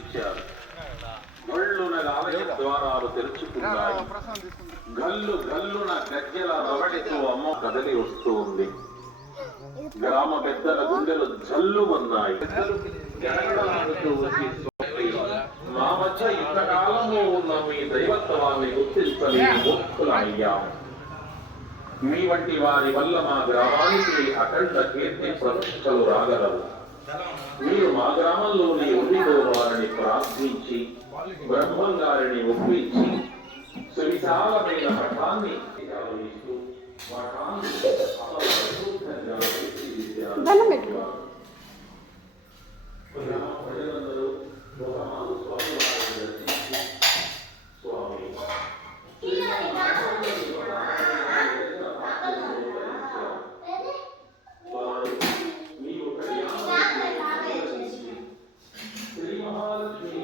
ఇచ్చారు. గళ్ళున ఆలయ ద్వారాలు తెరుచుకున్నాయి. గల్లు గల్లున గజ్జల రవడితో అమ్మ కదలి వస్తూ ఉంది. గ్రామ పెద్దల గుండెలు జల్లుమన్నాయి. మా మధ్య ఇంతకాలము ఉన్న మీ దైవత్వాన్ని గుర్తించలేని మూర్ఖులమయ్యాం. మీ వంటి వారి వల్ల మా గ్రామానికి అఖండ కీర్తి ప్రతిష్టలు రాగలవు. మీరు మా గ్రామంలోని ఉండిలో వారిని ప్రార్థించి బ్రహ్మం గారిని ఒప్పించి సువిశాలమైన మఠాన్ని శ్రీ మహాలక్ష్మి